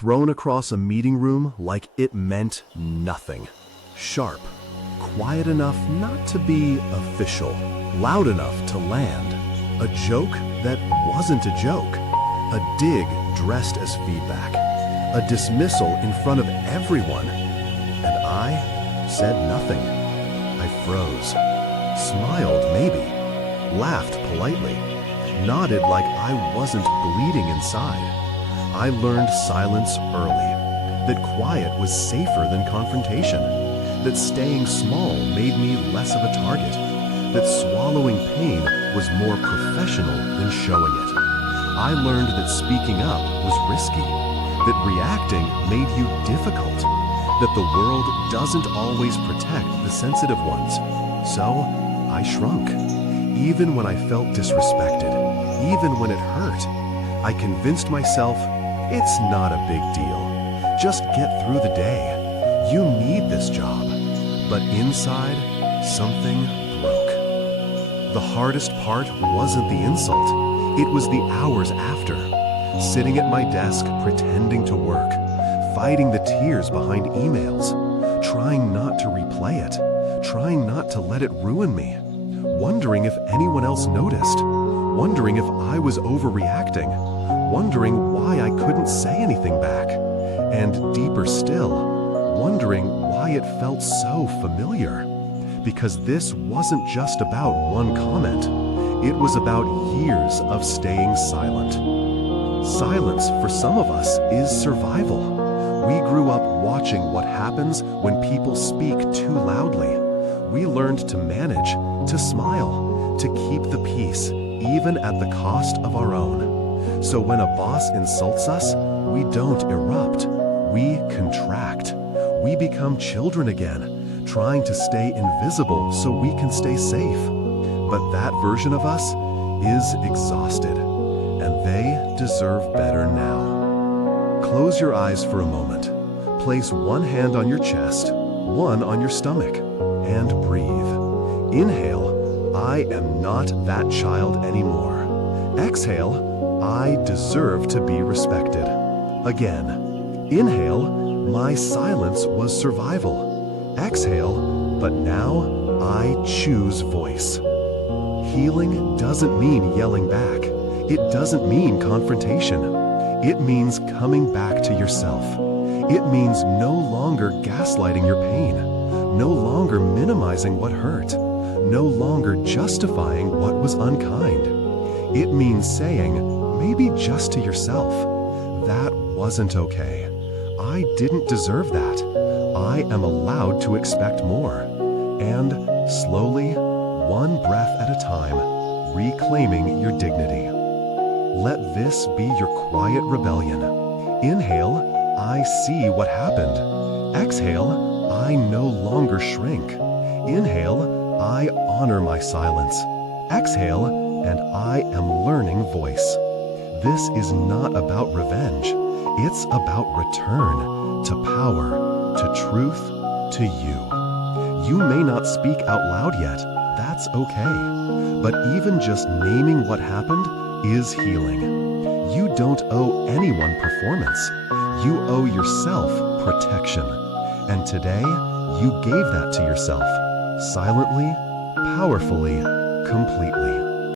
thrown across a meeting room like it meant nothing. Sharp, quiet enough not to be official, loud enough to land. A joke that wasn't a joke. A dig dressed as feedback. A dismissal in front of everyone. And I said nothing. I froze. Smiled, maybe. Laughed politely. Nodded like I wasn't bleeding inside. I learned silence early. That quiet was safer than confrontation. That staying small made me less of a target. That swallowing pain was more professional than showing it. I learned that speaking up was risky. That reacting made you difficult. That the world doesn't always protect the sensitive ones. So I shrunk. Even when I felt disrespected, even when it hurt, I convinced myself it's not a big deal. Just get through the day. You need this job. But inside, something broke. The hardest part wasn't the insult. It was the hours after. Sitting at my desk pretending to work, fighting the tears behind emails, trying not to replay it, trying not to let it ruin me, wondering if anyone else noticed, wondering if I was overreacting, wondering why I couldn't say anything back, and deeper still, wondering why it felt so familiar. Because this wasn't just about one comment, it was about years of staying silent. Silence, for some of us, is survival. We grew up watching what happens when people speak too loudly. We learned to manage, to smile, to keep the peace, even at the cost of our own. So when a boss insults us, we don't erupt. We contract. We become children again, trying to stay invisible so we can stay safe. But that version of us is exhausted, and they deserve better now. Close your eyes for a moment. Place one hand on your chest, one on your stomach, and breathe. Inhale, I am not that child anymore. Exhale, I deserve to be respected. Again. Inhale, my silence was survival. Exhale, but now I choose voice. Healing doesn't mean yelling back. It doesn't mean confrontation. It means coming back to yourself. It means no longer gaslighting your pain, no longer minimizing what hurt, no longer justifying what was unkind. It means saying, maybe just to yourself, that wasn't okay. I didn't deserve that. I am allowed to expect more. And slowly, one breath at a time, reclaiming your dignity. Let this be your quiet rebellion. Inhale, I see what happened. Exhale, I no longer shrink. Inhale, I honor my silence. Exhale, and I am learning voice. This is not about revenge. It's about return to power, to truth, to you. You may not speak out loud yet. That's okay. But even just naming what happened is healing. You don't owe anyone performance. You owe yourself protection. And today, you gave that to yourself, silently, powerfully, completely.